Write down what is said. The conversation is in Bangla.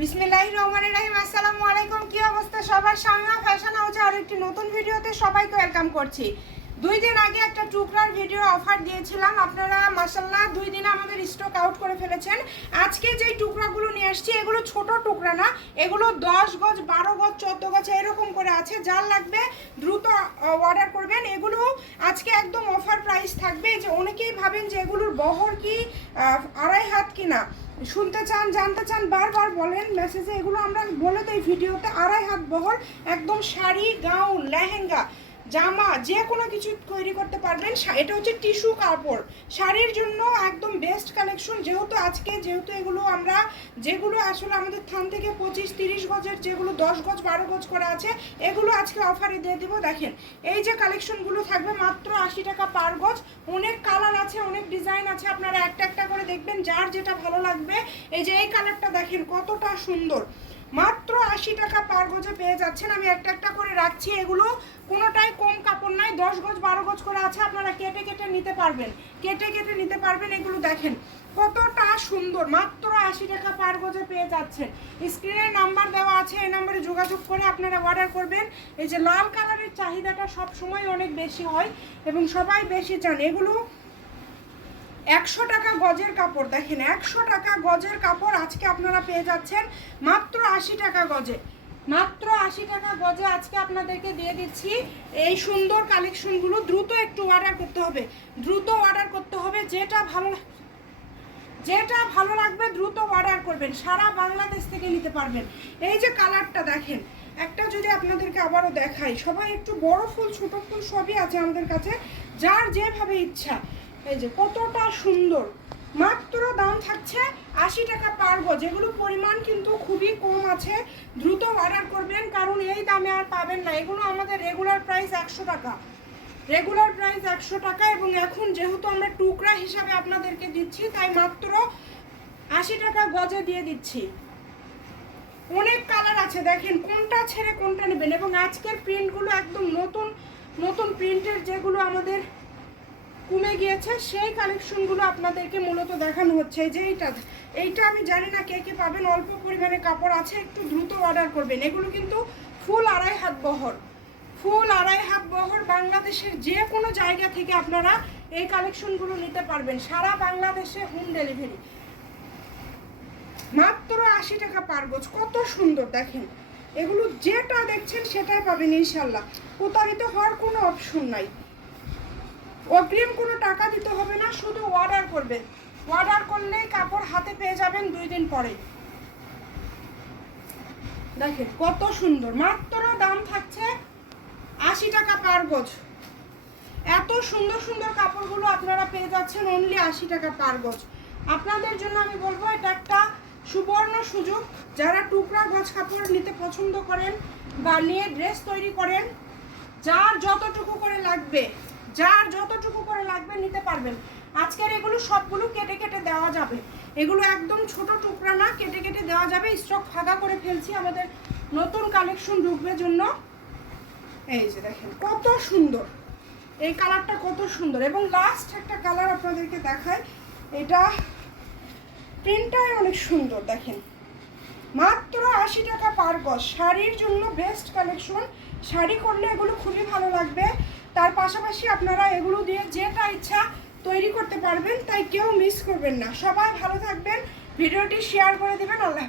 বিসমিল্লাহির রহমানির রহিম, আসসালামু আলাইকুম। কি অবস্থা? সবার সামনে ফ্যাশন হাউসে আর একটি নতুন ভিডিওতে সবাইকে ওয়েলকাম করছি। দুই দিন আগে একটা টুকরার ভিডিও অফার দিয়েছিলাম। আপনারা মাসাল্লাহ দুই দিনে আমাদের স্টক আউট করে ফেলেছেন। আজকে যে টুকরাগুলো নিয়ে আসছি, এগুলো ছোট টুকরা না, এগুলো দশ গজ, বারো গজ, চোদ্দ গজ, এরকম করে আছে। যার লাগবে দ্রুত অর্ডার করবেন। এগুলো আজকে একদম অফার প্রাইস থাকবে। যে অনেকেই ভাবেন যে এগুলোর বহর কি আড়াই হাত কিনা? শুনতে চান, জানতে চান বারবার বলেন মেসেজে এগুলো আমরা বলে দিই ভিডিওতে আড়াই হাত বহল একদম শাড়ি গাউন লেহেঙ্গা। জামা, যে কোনো কিছু তৈরি করতে পারবেন। এটা হচ্ছে টিস্যু কাপড়। শাড়ির জন্য একদম বেস্ট কালেকশন যেহেতু আজকে, যেহেতু এগুলো আমরা, যেগুলো আসলে আমাদের থান থেকে পঁচিশ, তিরিশ গজের, যেগুলো দশ গজ, বারো গজ করে আছে, এগুলো আজকে অফারে দিয়ে দিব। দেখেন, এই যে কালেকশনগুলো থাকবে মাত্র আশি টাকা পার গজ। অনেক কালার আছে, অনেক ডিজাইন আছে। আপনারা একটা একটা করে দেখবেন, যার যেটা ভালো লাগবে। এই যে এই কালারটা দেখেন, কতটা সুন্দর। মাত্র আশি টাকা পার গজে পেয়ে যাচ্ছেন। আমি একটা একটা করে রাখছি। এগুলো কোনোটাই কম কাপড় নাই দশ গজ, বারো গজ করে আছে। আপনারা কেটে কেটে নিতে পারবেন। কেটে কেটে নিতে পারবেন এগুলো দেখেন। কতটা সুন্দর। মাত্র আশি টাকা পার গজে পেয়ে যাচ্ছেন। স্ক্রিনের নাম্বার দেওয়া আছে। এই নাম্বারে যোগাযোগ করে আপনারা অর্ডার করবেন। এই যে লাল কালারের চাহিদাটা সব সময় অনেক বেশি হয় এবং সবাই বেশি চান। এগুলো একশো টাকা গজের কাপড়, দেখেন, একশো টাকা গজের কাপড় আজকে আপনারা পেয়ে যাচ্ছেন মাত্র আশি টাকা গজে। মাত্র আশি টাকা গজে আজকে আপনাদেরকে দিয়ে দিচ্ছি এই সুন্দর কালেকশনগুলো দ্রুত একটু অর্ডার করতে হবে। দ্রুত অর্ডার করতে হবে, যেটা ভালো যেটা ভালো লাগবে দ্রুত অর্ডার করবেন, সারা বাংলাদেশ থেকে নিতে পারবেন। এই যে কালারটা দেখেন, একটা যদি আপনাদেরকে আবারও দেখাই, সবাই একটু বড় ফুল, ছোট ফুল সবই আছে আমাদের কাছে, যার যেভাবে ইচ্ছা। এই যে কতটা সুন্দর। মাত্র দাম থাকছে আশি টাকা পার এগুলো পরিমাণ কিন্তু খুবই কম আছে। দ্রুত অর্ডার করবেন, কারণ এই দামে আর পাবেন না। এগুলো আমাদের রেগুলার প্রাইস একশো টাকা। রেগুলার প্রাইস একশো টাকা এবং এখন যেহেতু আমরা টুকরা হিসাবে আপনাদেরকে দিচ্ছি, তাই মাত্র আশি টাকা গজে দিয়ে দিচ্ছি। অনেক কালার আছে, দেখেন কোনটা ছেড়ে কোনটা নেবেন। এবং আজকের প্রিন্টগুলো একদম নতুন নতুন প্রিন্টের যেগুলো আমাদের কমে গিয়েছে, সেই কালেকশনগুলো আপনাদেরকে মূলত দেখানো হচ্ছে। যে এইটা এইটা আমি জানি না কে কে পাবেন, অল্প পরিমাণে কাপড় আছে, একটু দ্রুত অর্ডার করবেন। এগুলো কিন্তু ফুল আড়াই হাত বহর। ফুল আড়াই হাত বহর বাংলাদেশের যে কোনো জায়গা থেকে আপনারা এই কালেকশনগুলো নিতে পারবেন। সারা বাংলাদেশে হোম ডেলিভারি মাত্র আশি টাকা পার কত সুন্দর, দেখেন। এগুলো যেটা দেখছেন সেটাই পাবেন, ইনশাল্লাহ। প্রতারিত হওয়ার কোনো অপশন নাই। অগ্রিম কোনো টাকা দিতে হবে না, শুধু অর্ডার করবে। অর্ডার করলেই কাপড় হাতে পেয়ে যাবেন দুই দিন পরে। দেখেন, কত সুন্দর। মাত্র দাম থাকছে আশি টাকা পার গজ। এত সুন্দর সুন্দর কাপড়গুলো আপনারা পেয়ে যাচ্ছেন অনলি আশি টাকা পার গজ। আপনাদের জন্য আমি বলব, এটা একটা সুবর্ণ সুযোগ। যারা টুকরা গজ কাপড় নিতে পছন্দ করেন বা নিয়ে ড্রেস তৈরি করেন, যার যতটুকু করে লাগবে যার যতটুকু করে লাগবে নিতে পারবেন। আজকের এগুলো সবগুলো কেটে কেটে দেওয়া যাবে। এগুলো একদম ছোট টুকরা না, কেটে কেটে দেওয়া যাবে। স্টক ফাঁকা করে ফেলছি আমাদের নতুন কালেকশন ঢুকবে জন্য। এই যে দেখেন, কত সুন্দর। এই কালারটা কত সুন্দর। এবং লাস্ট একটা কালার আপনাদেরকে দেখায় এটা প্রিন্টটাই অনেক সুন্দর, দেখেন। মাত্র আশি টাকা পার গজ। শাড়ির জন্য বেস্ট কালেকশন শাড়ি করলে এগুলো খুবই ভালো লাগবে। তার পাশাপাশি আপনারা এগুলো দিয়ে যেটা ইচ্ছা তৈরি করতে পারবেন, তাই কেউ মিস করবেন না। সবাই ভালো থাকবেন, ভিডিওটি শেয়ার করে দেবেন, আল্লাহ